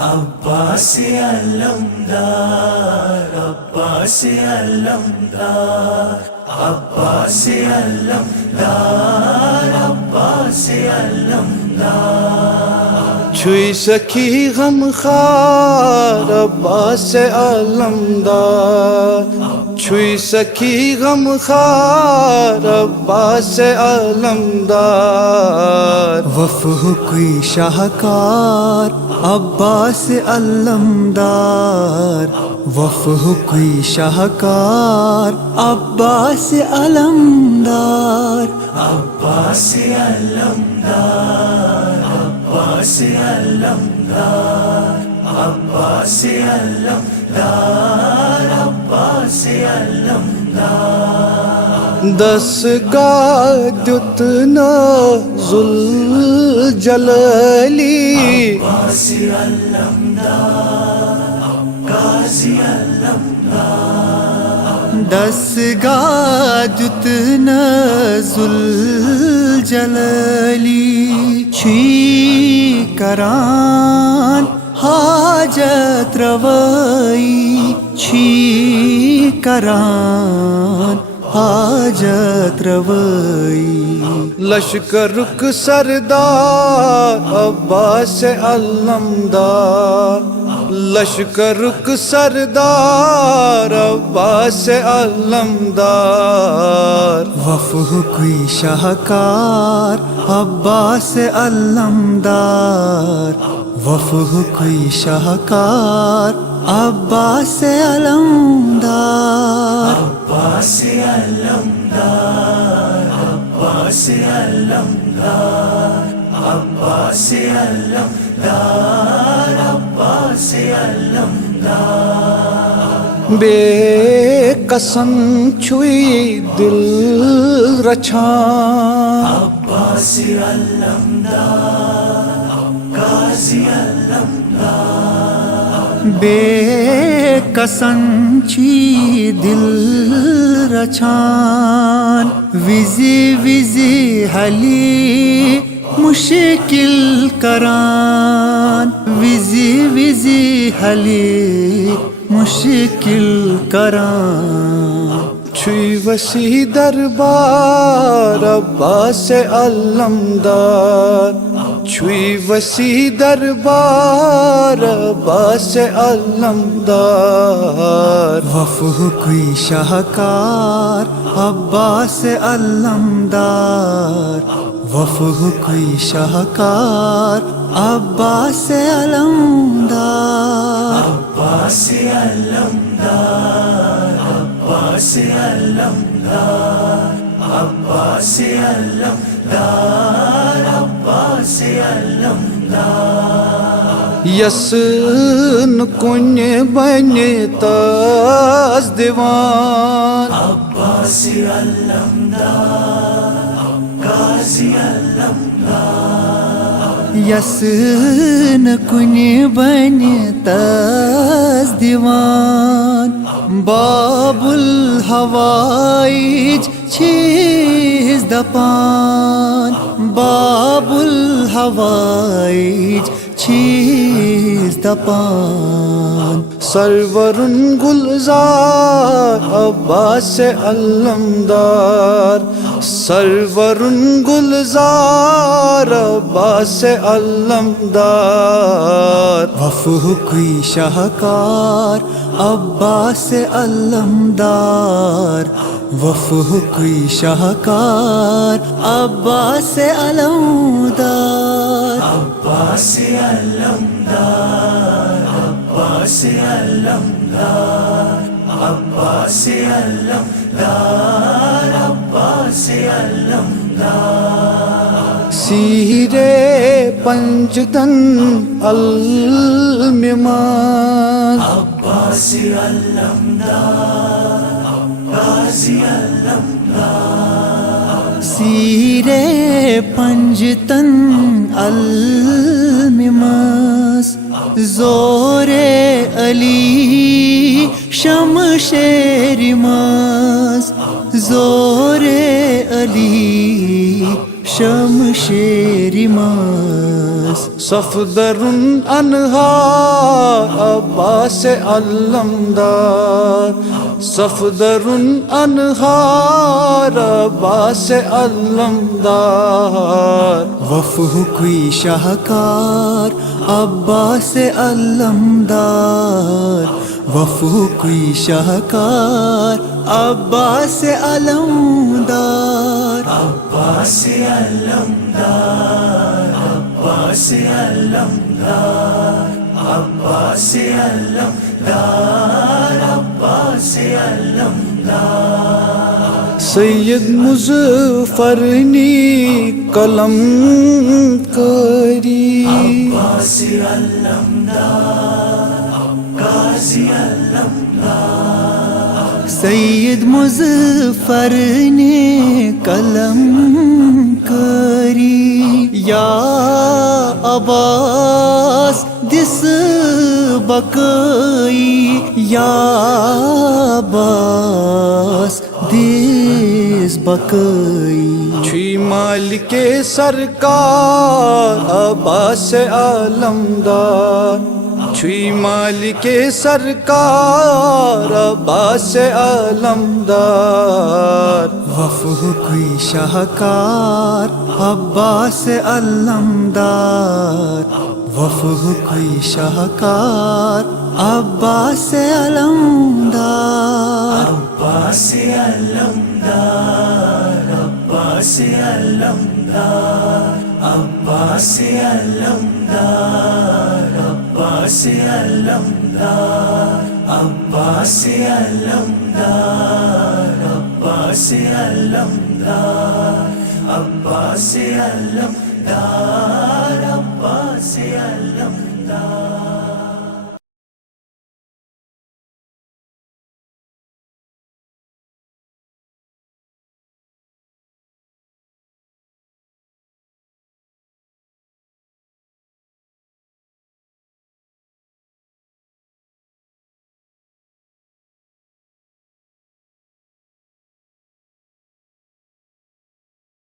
عباس علمدار، عباس علمدار، عباس علمدار، عباس علمدار. چھوئی سکی غم خار عباس علمدار، چھوئی سکی غم خار عباس علمدار. وفح کوئی شاہکار عباس علمدار، وفح کوئی شاہکار عباس علمدار. عباس علمدار، عباس علمدار، عباس علمدار، عباس علمدار. دستگاہ دتنا ذوالجلالی، عباس علمدار، غازی علمدار. دستگاہ جتنا ذوالجلالی، چھی کران حاجت روائی، چھی کران حاجت روائی. لشکر رک سردار عباس علمدار، لشکر رک سردار عباس علمدار. وفح کوئی شاہکار عباس علمدار، وفح کوئی شاہکار عباس علمدار. عباس علمدار، عباس علمدار، عباس علمدار، عباس علمدار. بے قسم چھوئی دل رچھان، عباس علمدار، غازی علمدار. بے کسنچی دل رچھان، وزی وزی حلی مشکل کران، وزی وزی حلی مشکل کران. چھوئی وسیع دربار عباس علمدار، چھوئی وسیع دربار عباس علمدار. وفح کوئی شاہکار عباس علمدار، وفح کوئی شاہکار عباس علمدار. عباس علمدار، عباس علمدار، عباس علمدار، عباس علمدار. یسن کن بن تاز دیوان، عباس علمدار، غازی علمدار. یسن کن بن تاز دیوان، باب الحوائج چیز دپان، باب الحوائج چیز دپان. سرورن گلزار عباس علمدار، سرورن گلزار عباس علمدار. وفح کوئی شاہکار عباس علمدار، وفح کوئی شاہکار عباس علمدار. عباس علمدار، عباس علمدار، عباس علمدار، عباس علمدار. سیرے پنجتن الممان، عباس علمدار، غازی علمدار. سیرے پنجتن المماس، زور علی شمشیر ماس، زور علی شمشیر ماس. صفدر انہار عباس علمدار صفدر انہار عباس علمدار وفح کوئی شاہکار عباس علمدار وفح کوئی شاہکار عباس علمدار عباس علمدار عباس علمدار عباس علمدار عباس علمدار سید مظفر نی قلم کری عباس علمدار غازی علمدار سید مظفر نے قلم کری یا عباس دس بقائی یا عباس دس بقائی چھی مالک سرکار عباس علمدار چھی مالک سرکار عباس علمدار وفح کوئی شاہکار عباس علمدار وفح کوئی شاہکار عباس علمدار عباس علمدار عباس علمدار عباس علمدار عباس علمدار عباس علمدار عباس علمدار عباس علمدار عباس علمدار